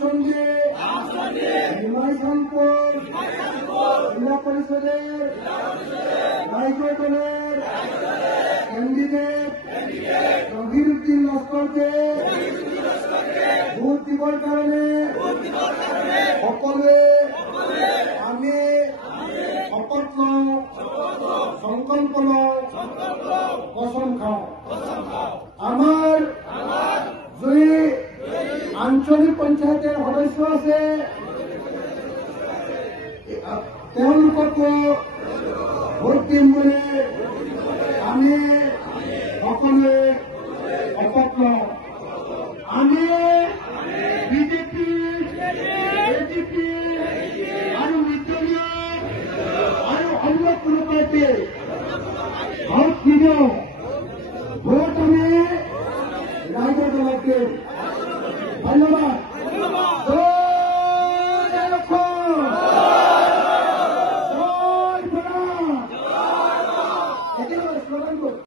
সঙ্গে নিমাইশঙ্কৰ জেলা পৰিষদেৰ ৰায়গড়েৰ candidate Zahiruddin লস্কৰকে vote দিবাৰ কাৰণে সকলে আমি শপথ লওঁ সংকল্প লওঁ কসম খাওঁ আমাৰ যি আঞ্চলিক পঞ্চায়তেৰ সদস্য আছে তেওঁলোককো ভোট দিম বুলি আমি সকলোৱে শপত লওঁ আমি বিজেপি এজিপি আৰু মিত্ৰলীয় আৰু অন্য কোনো পাৰ্টীয়ে ভোট নিদিওঁ ভোট আমি ৰাইজৰ দলক দিম।